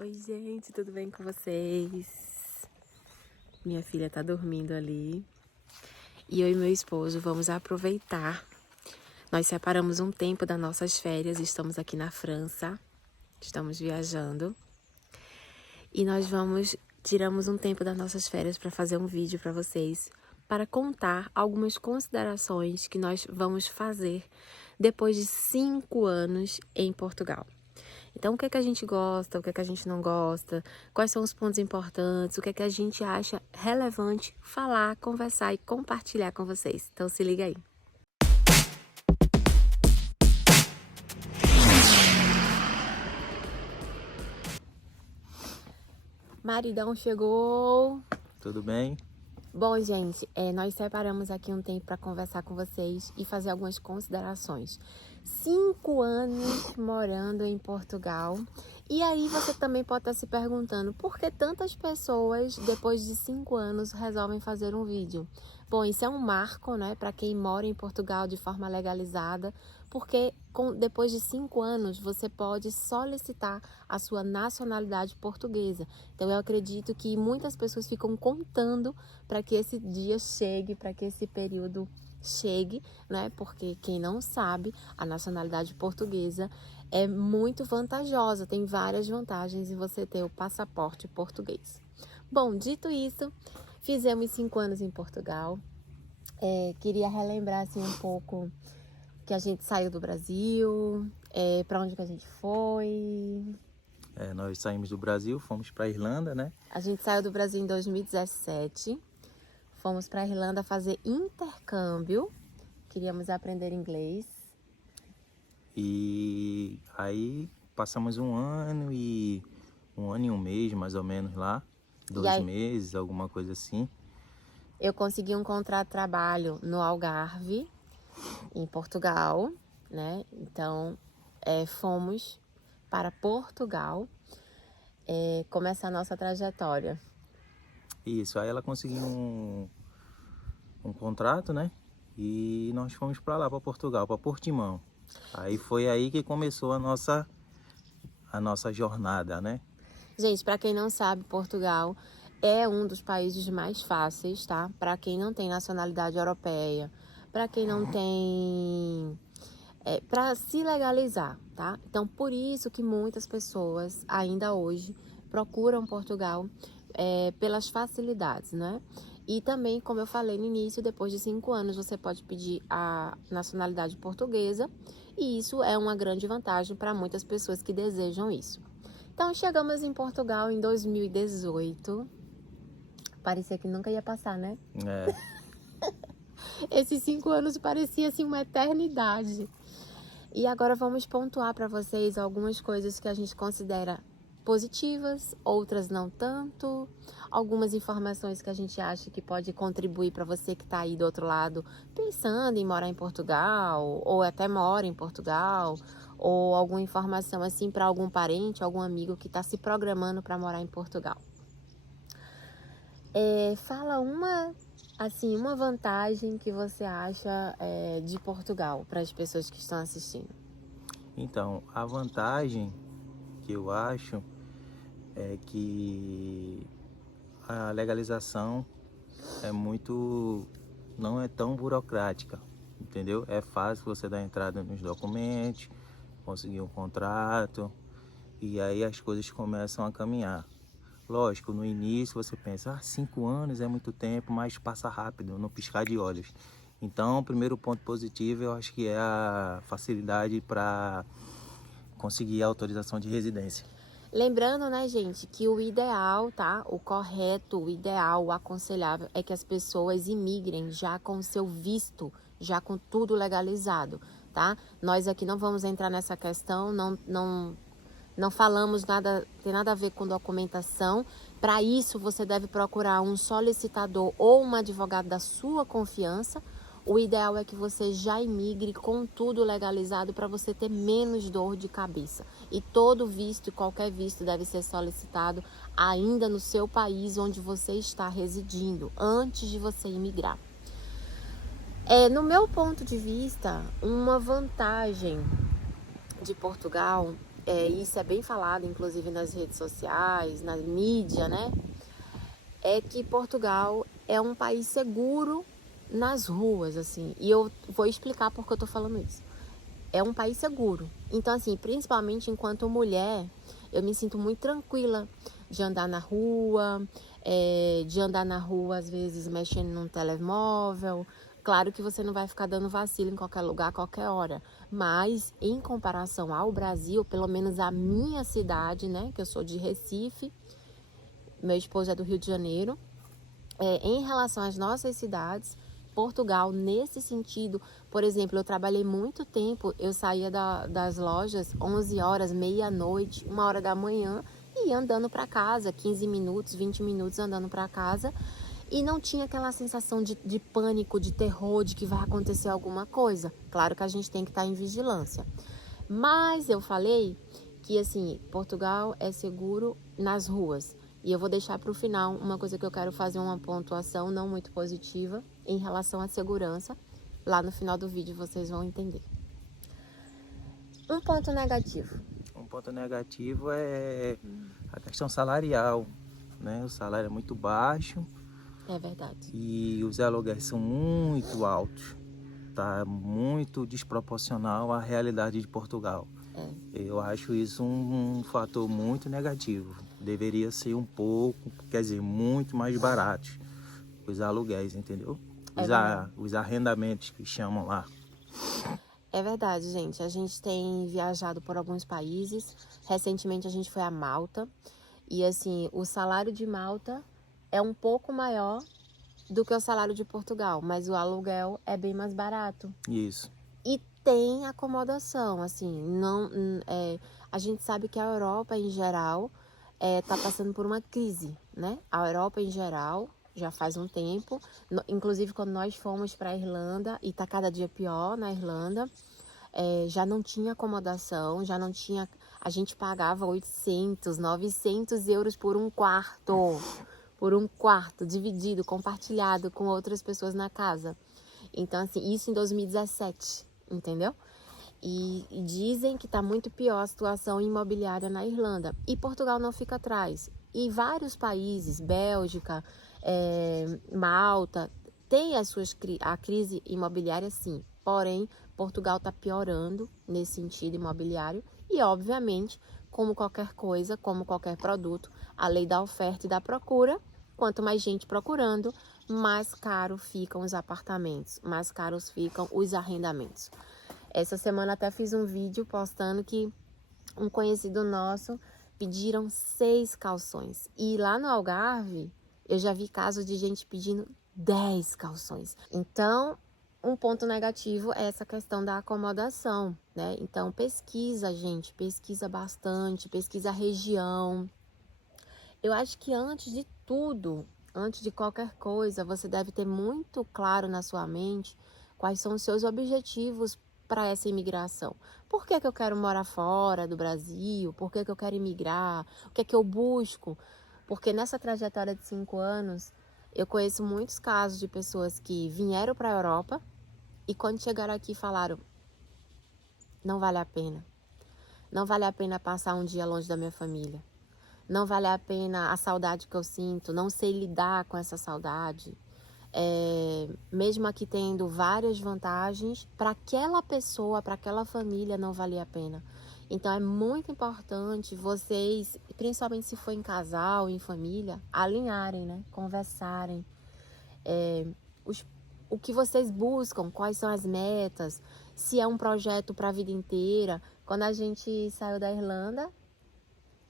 Oi, gente, tudo bem com vocês? Minha filha tá dormindo ali. E eu e meu esposo vamos aproveitar. Nós separamos um tempo das nossas férias, estamos aqui na França, estamos viajando. E tiramos um tempo das nossas férias para fazer um vídeo para vocês, para contar algumas considerações que nós vamos fazer depois de 5 anos em Portugal. Então, o que é que a gente gosta, o que é que a gente não gosta, quais são os pontos importantes, o que é que a gente acha relevante falar, conversar e compartilhar com vocês. Então, se liga aí. Maridão chegou! Tudo bem? Bom, gente, nós separamos aqui um tempo para conversar com vocês e fazer algumas considerações. 5 anos morando em Portugal. E aí você também pode estar se perguntando por que tantas pessoas, depois de 5 anos, resolvem fazer um vídeo. Bom, isso é um marco, né, para quem mora em Portugal de forma legalizada, porque depois de 5 anos você pode solicitar a sua nacionalidade portuguesa. Então eu acredito que muitas pessoas ficam contando para que esse dia chegue, para que esse período chegue, né? Porque quem não sabe, a nacionalidade portuguesa é muito vantajosa, tem várias vantagens em você ter o passaporte português. Bom, dito isso, fizemos 5 anos em Portugal. Queria relembrar assim um pouco que a gente saiu do Brasil, para onde que a gente foi. Nós saímos do Brasil, fomos para a Irlanda, né? A gente saiu do Brasil em 2017. Fomos para a Irlanda fazer intercâmbio. Queríamos aprender inglês. E aí passamos um ano e um mês, mais ou menos, lá. 2 meses, alguma coisa assim. Eu consegui um contrato de trabalho no Algarve, em Portugal, né? Então, fomos para Portugal começar a nossa trajetória. Isso, aí ela conseguiu um contrato, né? E nós fomos para lá, para Portugal, para Portimão. Aí foi aí que começou a nossa jornada, né? Gente, para quem não sabe, Portugal é um dos países mais fáceis, tá? Para quem não tem nacionalidade europeia, para quem não tem... para se legalizar, tá? Então, por isso que muitas pessoas, ainda hoje, procuram Portugal pelas facilidades, né? E também, como eu falei no início, depois de 5 anos você pode pedir a nacionalidade portuguesa e isso é uma grande vantagem para muitas pessoas que desejam isso. Então, chegamos em Portugal em 2018. Parecia que nunca ia passar, né? Esses 5 anos parecia assim uma eternidade. E agora vamos pontuar para vocês algumas coisas que a gente considera positivas, outras não tanto, algumas informações que a gente acha que pode contribuir para você que está aí do outro lado pensando em morar em Portugal, ou até mora em Portugal, ou alguma informação assim para algum parente, algum amigo que está se programando para morar em Portugal. Fala uma vantagem que você acha de Portugal para as pessoas que estão assistindo. Então, a vantagem que eu acho é que a legalização não é tão burocrática, entendeu? É fácil você dar entrada nos documentos, conseguir um contrato e aí as coisas começam a caminhar. Lógico, no início você pensa, 5 anos é muito tempo, mas passa rápido, no piscar de olhos. Então, o primeiro ponto positivo eu acho que é a facilidade para conseguir a autorização de residência. Lembrando, né, gente, que o ideal, tá? O correto, o ideal, o aconselhável é que as pessoas imigrem já com o seu visto, já com tudo legalizado, tá? Nós aqui não vamos entrar nessa questão, não falamos nada, tem nada a ver com documentação. Para isso, você deve procurar um solicitador ou um advogado da sua confiança. O ideal é que você já imigre com tudo legalizado para você ter menos dor de cabeça. E todo visto e qualquer visto deve ser solicitado ainda no seu país onde você está residindo, antes de você imigrar. No meu ponto de vista, uma vantagem de Portugal isso é bem falado, inclusive nas redes sociais, na mídia, né? É que Portugal é um país seguro nas ruas, assim. E eu vou explicar por que eu tô falando isso. É um país seguro. Então, assim, principalmente enquanto mulher, eu me sinto muito tranquila de andar na rua, às vezes, mexendo num telemóvel. Claro que você não vai ficar dando vacilo em qualquer lugar, a qualquer hora. Mas, em comparação ao Brasil, pelo menos a minha cidade, né, que eu sou de Recife, meu esposo é do Rio de Janeiro, em relação às nossas cidades, Portugal, nesse sentido, por exemplo, eu trabalhei muito tempo, eu saía das lojas 11 horas, meia-noite, 1 hora da manhã, e ia andando para casa, 15 minutos, 20 minutos andando para casa, e não tinha aquela sensação de pânico, de terror, de que vai acontecer alguma coisa. Claro que a gente tem que estar em vigilância. Mas eu falei que, assim, Portugal é seguro nas ruas. E eu vou deixar para o final uma coisa que eu quero fazer uma pontuação não muito positiva em relação à segurança. Lá no final do vídeo vocês vão entender. Um ponto negativo. Um ponto negativo é a questão salarial, né? O salário é muito baixo É verdade. e os aluguéis são muito altos. Tá muito desproporcional à realidade de Portugal. Eu acho isso um fator muito negativo. Deveria ser um pouco, quer dizer, muito mais baratos os aluguéis, entendeu? Os arrendamentos que chamam lá. É verdade, gente. A gente tem viajado por alguns países. Recentemente a gente foi a Malta. E assim, o salário de Malta é um pouco maior do que o salário de Portugal, mas o aluguel é bem mais barato. Isso. E tem acomodação, assim, a gente sabe que a Europa em geral está passando por uma crise, né? A Europa em geral já faz um tempo, inclusive quando nós fomos para a Irlanda, e está cada dia pior na Irlanda, já não tinha acomodação, já não tinha, a gente pagava 800, 900 euros por um quarto dividido, compartilhado com outras pessoas na casa. Então, assim, isso em 2017, entendeu? E dizem que está muito pior a situação imobiliária na Irlanda. E Portugal não fica atrás. E vários países, Bélgica, Malta, tem a crise imobiliária, sim. Porém, Portugal está piorando nesse sentido imobiliário. E, obviamente, como qualquer coisa, como qualquer produto, a lei da oferta e da procura, quanto mais gente procurando, mais caro ficam os apartamentos, mais caros ficam os arrendamentos. Essa semana até fiz um vídeo postando que um conhecido nosso pediram 6 calções. E lá no Algarve, eu já vi casos de gente pedindo 10 calções. Então, um ponto negativo é essa questão da acomodação, né? Então, pesquisa, gente, pesquisa bastante, pesquisa a região. Eu acho que antes de tudo, antes de qualquer coisa, você deve ter muito claro na sua mente quais são os seus objetivos para essa imigração. Por que eu quero morar fora do Brasil? Por que eu quero imigrar? O que é que eu busco? Porque nessa trajetória de 5 anos, eu conheço muitos casos de pessoas que vieram para a Europa e quando chegaram aqui falaram, não vale a pena. Não vale a pena passar um dia longe da minha família. Não vale a pena a saudade que eu sinto, não sei lidar com essa saudade. Mesmo aqui tendo várias vantagens, para aquela pessoa, para aquela família, não valia a pena. Então é muito importante vocês, principalmente se for em casal, em família, alinharem, né? Conversarem. O que vocês buscam, quais são as metas, se é um projeto para a vida inteira. Quando a gente saiu da Irlanda,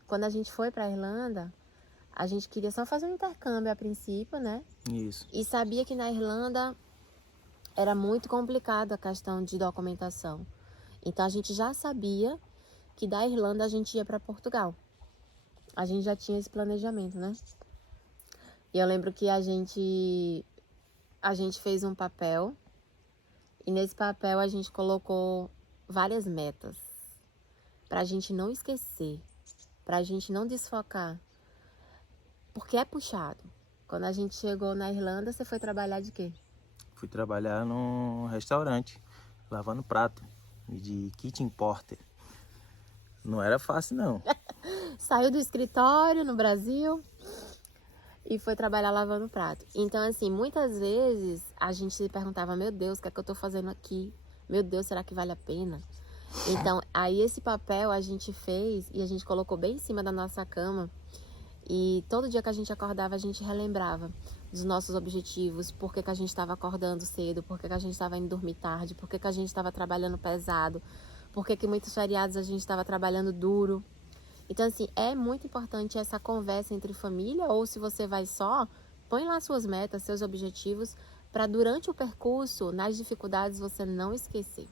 quando a gente foi para a Irlanda, a gente queria só fazer um intercâmbio a princípio, né? Isso. E sabia que na Irlanda era muito complicado a questão de documentação. Então a gente já sabia que da Irlanda a gente ia para Portugal. A gente já tinha esse planejamento, né? E eu lembro que a gente fez um papel e nesse papel a gente colocou várias metas para a gente não esquecer, para a gente não desfocar, porque é puxado. Quando a gente chegou na Irlanda, você foi trabalhar de quê? Fui trabalhar num restaurante, lavando prato, de kitchen porter. Não era fácil, não. Saiu do escritório no Brasil e foi trabalhar lavando prato. Então, assim, muitas vezes a gente se perguntava, meu Deus, o que é que eu tô fazendo aqui? Meu Deus, será que vale a pena? Então, aí esse papel a gente fez e a gente colocou bem em cima da nossa cama. E todo dia que a gente acordava, a gente relembrava dos nossos objetivos, por que a gente estava acordando cedo, por que a gente estava indo dormir tarde, por que a gente estava trabalhando pesado, por que muitos feriados a gente estava trabalhando duro. Então, assim, é muito importante essa conversa entre família, ou se você vai só, põe lá suas metas, seus objetivos, para durante o percurso, nas dificuldades, você não esquecer.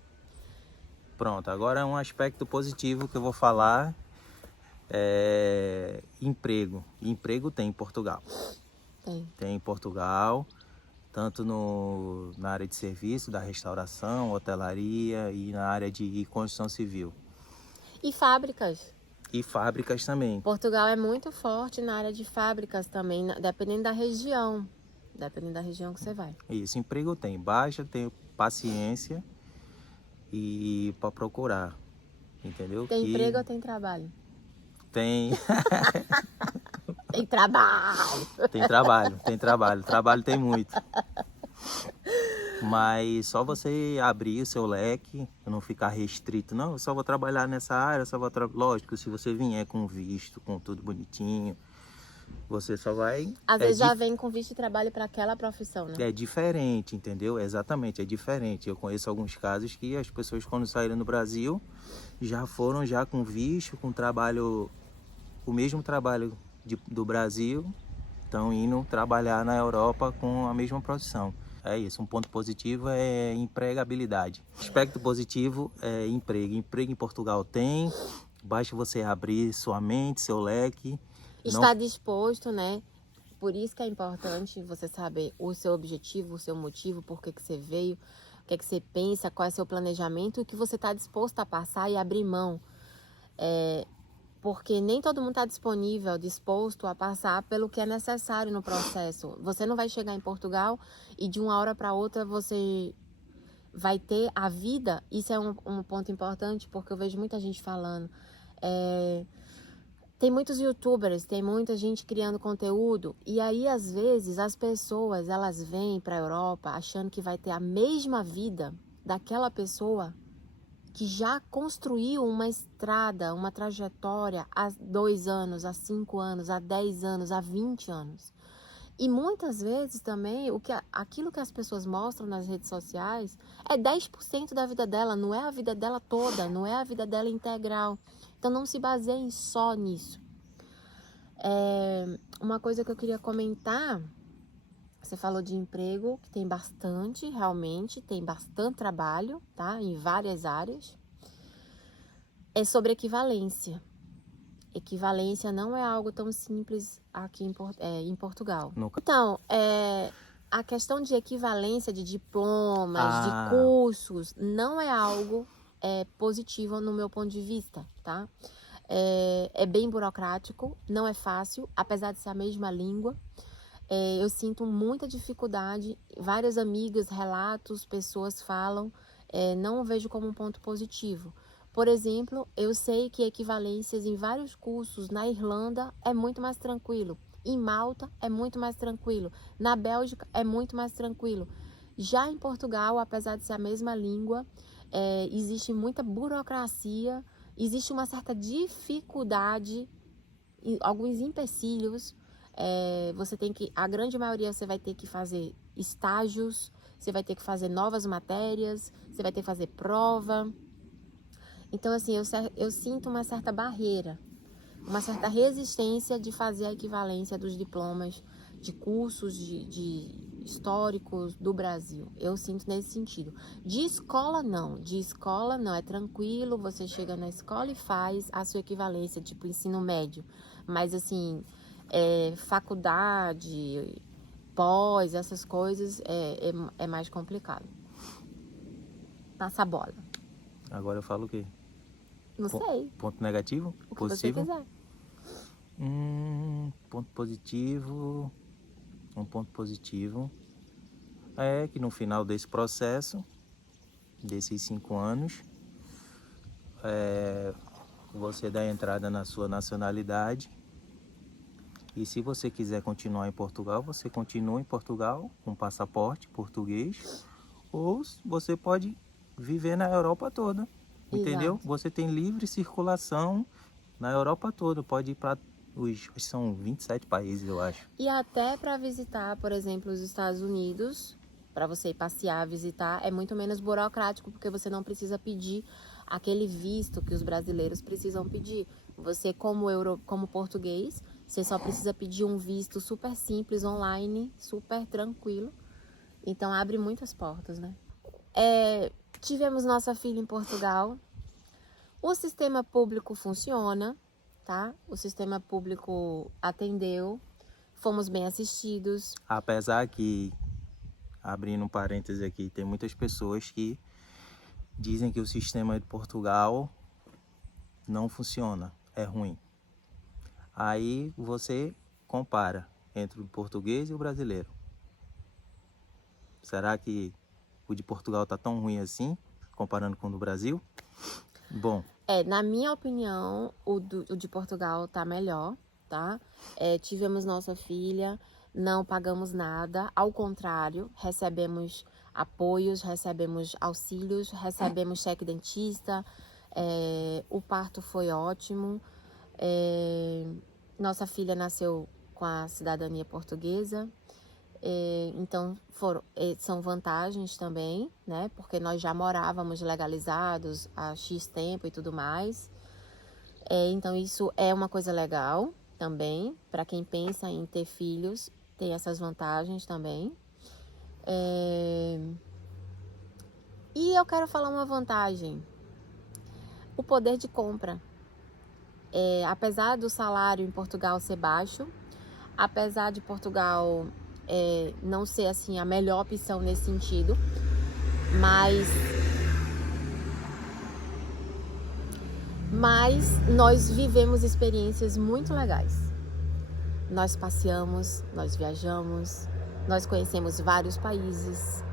Pronto, agora um aspecto positivo que eu vou falar é emprego. Emprego tem em Portugal. Tem em Portugal, tanto na área de serviço, da restauração, hotelaria e na área de construção civil. E fábricas. E fábricas também. Portugal é muito forte na área de fábricas também, dependendo da região. Dependendo da região que você vai. Isso, emprego tem. Basta ter paciência e para procurar, entendeu? Tem emprego ou tem trabalho? Tem. Tem trabalho! Tem trabalho. Trabalho tem muito. Mas só você abrir o seu leque, não ficar restrito. Não, eu só vou trabalhar nessa área, lógico, se você vier com visto, com tudo bonitinho, você só vai... Às vezes já vem com visto de trabalho para aquela profissão, né? É diferente, entendeu? Exatamente, é diferente. Eu conheço alguns casos que as pessoas quando saíram do Brasil já foram já com visto, com trabalho, o mesmo trabalho do Brasil, estão indo trabalhar na Europa com a mesma profissão. É isso, um ponto positivo é empregabilidade. Aspecto positivo é emprego. Emprego em Portugal tem, basta você abrir sua mente, seu leque. Está disposto, né? Por isso que é importante você saber o seu objetivo, o seu motivo, por que você veio, o que você pensa, qual é o seu planejamento e o que você está disposto a passar e abrir mão. Porque nem todo mundo está disposto a passar pelo que é necessário no processo. Você não vai chegar em Portugal e de uma hora para outra você vai ter a vida. Isso é um ponto importante, porque eu vejo muita gente falando. Tem muitos youtubers, tem muita gente criando conteúdo. E aí, às vezes, as pessoas, elas vêm para a Europa achando que vai ter a mesma vida daquela pessoa que já construiu uma estrada, uma trajetória há 2 anos, há 5 anos, há 10 anos, há 20 anos. E muitas vezes também, aquilo que as pessoas mostram nas redes sociais é 10% da vida dela, não é a vida dela toda, não é a vida dela integral. Então não se baseiem só nisso. Uma coisa que eu queria comentar, você falou de emprego, que tem bastante, realmente, tem bastante trabalho, tá? Em várias áreas. É sobre equivalência. Equivalência não é algo tão simples aqui em Portugal. Nunca. Então, a questão de equivalência de diplomas, de cursos, não é algo positivo no meu ponto de vista, tá? É bem burocrático, não é fácil, apesar de ser a mesma língua. Eu sinto muita dificuldade, várias amigas, relatos, pessoas falam, não vejo como um ponto positivo. Por exemplo, eu sei que equivalências em vários cursos na Irlanda é muito mais tranquilo, em Malta é muito mais tranquilo, na Bélgica é muito mais tranquilo. Já em Portugal, apesar de ser a mesma língua, existe muita burocracia, existe uma certa dificuldade, alguns empecilhos. A grande maioria você vai ter que fazer estágios, você vai ter que fazer novas matérias, você vai ter que fazer prova. Então, assim, eu sinto uma certa barreira, uma certa resistência de fazer a equivalência dos diplomas de cursos de históricos do Brasil. Eu sinto nesse sentido. De escola, não, é tranquilo, você chega na escola e faz a sua equivalência, tipo ensino médio. Mas, assim, faculdade, pós, essas coisas, é mais complicado. Passa a bola. Agora eu falo o quê? Não sei. Ponto negativo? O que positivo? você quiser. Ponto positivo. Um ponto positivo é que no final desse processo, desses 5 anos, você dá entrada na sua nacionalidade. E se você quiser continuar em Portugal, você continua em Portugal com passaporte português. Ou você pode viver na Europa toda, entendeu? Exato. Você tem livre circulação na Europa toda. Pode ir para são 27 países, eu acho. E até para visitar, por exemplo, os Estados Unidos, para você ir passear, visitar, é muito menos burocrático, porque você não precisa pedir aquele visto que os brasileiros precisam pedir. Você, como português, você só precisa pedir um visto super simples, online, super tranquilo. Então, abre muitas portas, né? Tivemos nossa filha em Portugal. O sistema público funciona, tá? O sistema público atendeu. Fomos bem assistidos. Apesar que, abrindo um parêntese aqui, tem muitas pessoas que dizem que o sistema de Portugal não funciona, é ruim. Aí você compara entre o português e o brasileiro. Será que o de Portugal tá tão ruim assim, comparando com o do Brasil? Bom, Na minha opinião, o de Portugal tá melhor, tá? Tivemos nossa filha, não pagamos nada, ao contrário, recebemos apoios, recebemos auxílios, recebemos cheque dentista, o parto foi ótimo, nossa filha nasceu com a cidadania portuguesa. Então são vantagens também, né? Porque nós já morávamos legalizados há X tempo e tudo mais. Então isso é uma coisa legal também, para quem pensa em ter filhos, tem essas vantagens também. E eu quero falar uma vantagem: o poder de compra. Apesar do salário em Portugal ser baixo, apesar de Portugal não ser assim a melhor opção nesse sentido, mas nós vivemos experiências muito legais. Nós passeamos, nós viajamos, nós conhecemos vários países,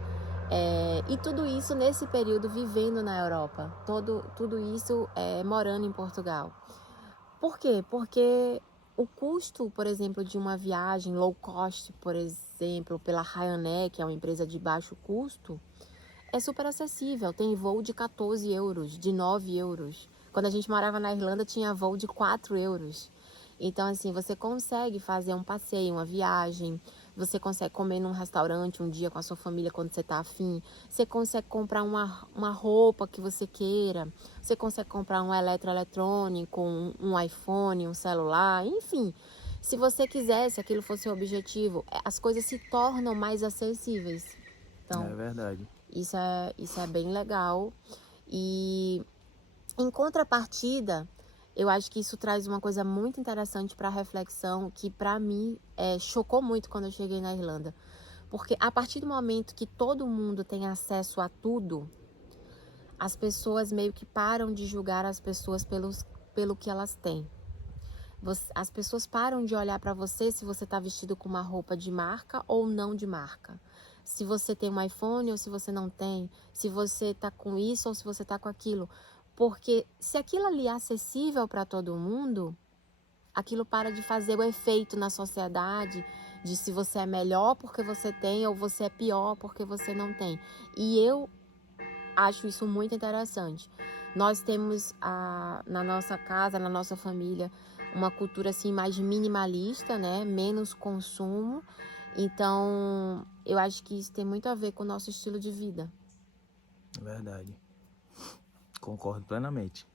e tudo isso nesse período vivendo na Europa, tudo isso morando em Portugal. Por quê? Porque o custo, por exemplo, de uma viagem low cost, por exemplo, pela Ryanair, que é uma empresa de baixo custo, é super acessível. Tem voo de 14 euros, de 9 euros. Quando a gente morava na Irlanda, tinha voo de 4 euros. Então, assim, você consegue fazer um passeio, uma viagem, você consegue comer num restaurante um dia com a sua família quando você tá afim, você consegue comprar uma roupa que você queira, você consegue comprar um eletroeletrônico, um iPhone, um celular, enfim. Se você quiser, se aquilo fosse o objetivo, as coisas se tornam mais acessíveis. Então, é verdade. isso é bem legal. E em contrapartida, eu acho que isso traz uma coisa muito interessante para reflexão, que para mim chocou muito quando eu cheguei na Irlanda. Porque a partir do momento que todo mundo tem acesso a tudo, as pessoas meio que param de julgar as pessoas pelo que elas têm. As pessoas param de olhar para você se você está vestido com uma roupa de marca ou não de marca. Se você tem um iPhone ou se você não tem. Se você está com isso ou se você está com aquilo. Porque se aquilo ali é acessível para todo mundo, aquilo para de fazer o efeito na sociedade de se você é melhor porque você tem ou você é pior porque você não tem. E eu acho isso muito interessante. Nós temos na nossa casa, na nossa família, uma cultura assim mais minimalista, né? Menos consumo. Então, eu acho que isso tem muito a ver com o nosso estilo de vida. Verdade. Concordo plenamente.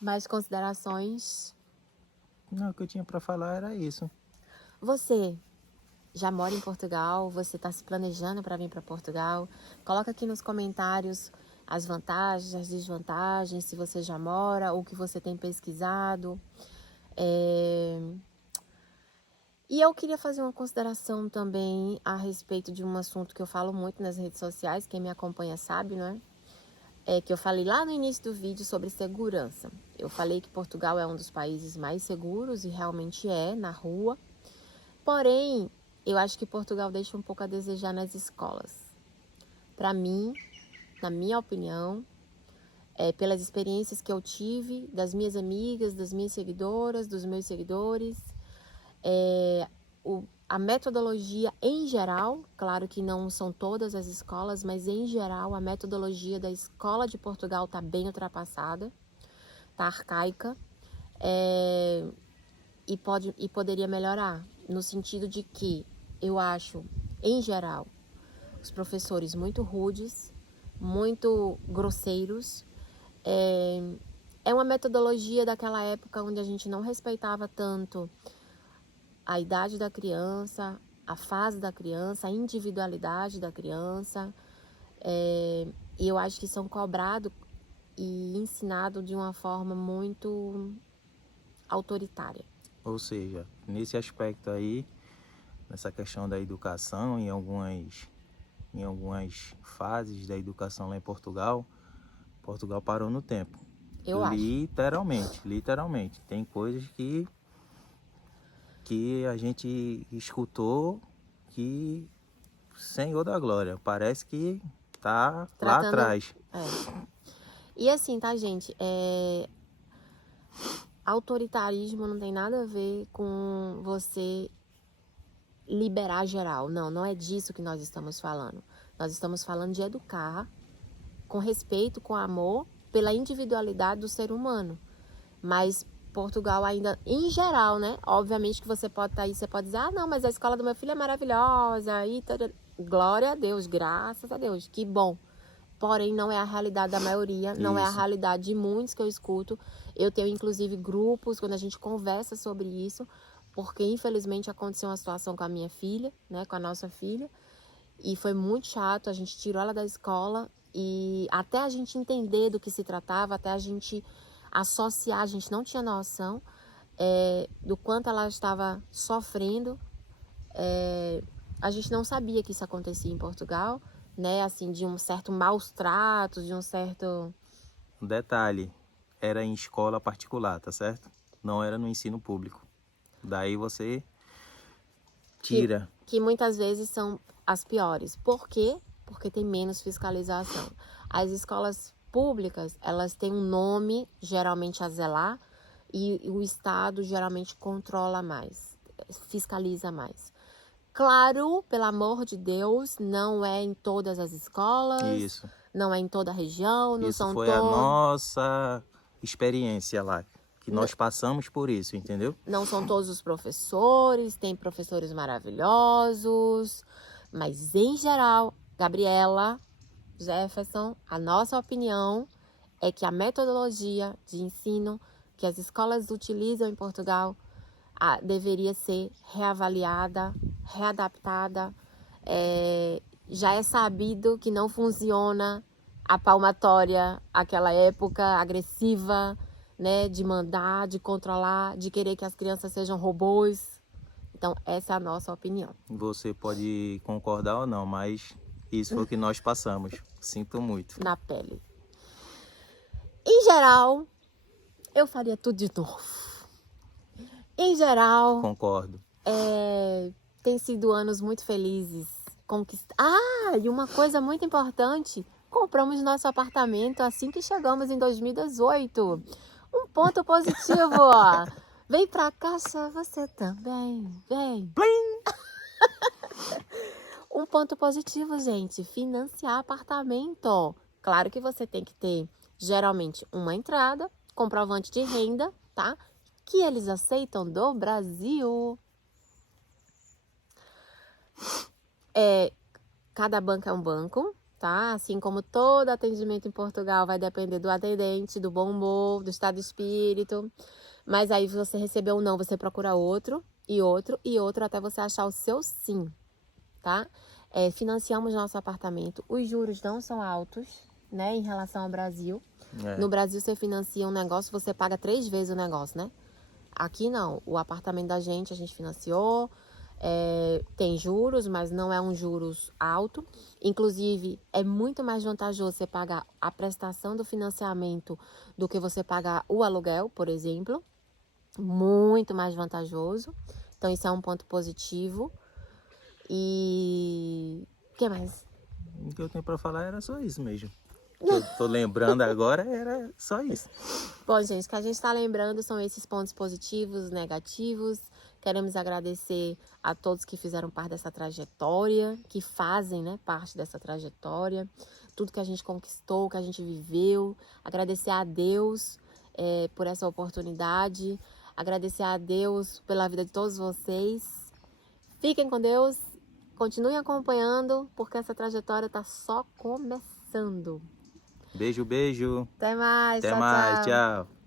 Mais considerações? Não, o que eu tinha para falar era isso. Você já mora em Portugal? Você está se planejando para vir para Portugal? Coloca aqui nos comentários as vantagens, as desvantagens, se você já mora, ou o que você tem pesquisado. E eu queria fazer uma consideração também a respeito de um assunto que eu falo muito nas redes sociais, quem me acompanha sabe, não é? Que eu falei lá no início do vídeo sobre segurança. Eu falei que Portugal é um dos países mais seguros, e realmente é, na rua. Porém, eu acho que Portugal deixa um pouco a desejar nas escolas. Para mim, na minha opinião, pelas experiências que eu tive, das minhas amigas, das minhas seguidoras, dos meus seguidores, a metodologia em geral, claro que não são todas as escolas, mas em geral a metodologia da escola de Portugal está bem ultrapassada, está arcaica, e poderia melhorar, no sentido de que eu acho, em geral, os professores muito rudes, muito grosseiros. É uma metodologia daquela época onde a gente não respeitava tanto a idade da criança, a fase da criança, a individualidade da criança. E eu acho que são cobrados e ensinados de uma forma muito autoritária. Ou seja, nesse aspecto aí, nessa questão da educação, em algumas fases da educação lá em Portugal parou no tempo. Eu acho. Literalmente. Tem coisas que a gente escutou que, Senhor da Glória, parece que tá lá atrás. E assim, tá, gente? Autoritarismo não tem nada a ver com você liberar geral. Não é disso que nós estamos falando. Nós estamos falando de educar com respeito, com amor, pela individualidade do ser humano. Mas Portugal ainda, em geral, né? Obviamente que você pode estar aí, você pode dizer, não, mas a escola do meu filho é maravilhosa. E glória a Deus, graças a Deus, que bom. Porém, não é a realidade da maioria, não é a realidade de muitos que eu escuto. Eu tenho, inclusive, grupos, quando a gente conversa sobre isso, porque, infelizmente, aconteceu uma situação com a minha filha, né, com a nossa filha, e foi muito chato, a gente tirou ela da escola, e até a gente entender do que se tratava, até a gente associar, a gente não tinha noção do quanto ela estava sofrendo. A gente não sabia que isso acontecia em Portugal, né, assim, de um certo maus tratos, de um certo... Um detalhe, era em escola particular, tá certo? Não era no ensino público. Daí você tira. Que muitas vezes são as piores. Por quê? Porque tem menos fiscalização. As escolas públicas, elas têm um nome, geralmente a zelar, e o Estado geralmente controla mais, fiscaliza mais. Claro, pelo amor de Deus, não é em todas as escolas, Isso. Não é em toda a região, não Isso são foi a nossa experiência lá, que nós passamos por isso, entendeu? Não são todos os professores, tem professores maravilhosos, mas em geral, Gabriela, Jefferson, a nossa opinião é que a metodologia de ensino que as escolas utilizam em Portugal deveria ser reavaliada, readaptada. Já é sabido que não funciona a palmatória, aquela época agressiva, né, de mandar, de controlar, de querer que as crianças sejam robôs. Então, essa é a nossa opinião. Você pode concordar ou não, mas isso foi o que nós passamos. Sinto muito. Na pele. Em geral, eu faria tudo de novo. Em geral... Concordo. Tem sido anos muito felizes. E uma coisa muito importante. Compramos nosso apartamento assim que chegamos em 2018. Um ponto positivo, ó. Vem pra cá, só você também. Vem. Um ponto positivo, gente. Financiar apartamento. Claro que você tem que ter, geralmente, uma entrada, comprovante de renda, tá? Que eles aceitam do Brasil. Cada banco é um banco, tá? Assim como todo atendimento em Portugal vai depender do atendente, do bom humor, do estado de espírito. Mas aí, se você recebeu um não, você procura outro, e outro, e outro, até você achar o seu sim, tá? Financiamos nosso apartamento. Os juros não são altos, né, em relação ao Brasil. No Brasil, você financia um negócio, você paga 3 vezes o negócio, né? Aqui não. O apartamento da gente, a gente financiou. Tem juros, mas não é um juros alto. Inclusive, é muito mais vantajoso você pagar a prestação do financiamento do que você pagar o aluguel, por exemplo. Muito mais vantajoso. Então, isso é um ponto positivo. E... o que mais? O que eu tenho para falar era só isso mesmo. que eu tô lembrando agora era só isso. Bom, gente, o que a gente está lembrando são esses pontos positivos, negativos. Queremos agradecer a todos que fizeram parte dessa trajetória, que fazem, né, parte dessa trajetória, tudo que a gente conquistou, que a gente viveu. Agradecer a Deus por essa oportunidade, agradecer a Deus pela vida de todos vocês. Fiquem com Deus, continuem acompanhando, porque essa trajetória está só começando. Beijo, beijo. Até mais, Até tchau, mais, tchau. tchau.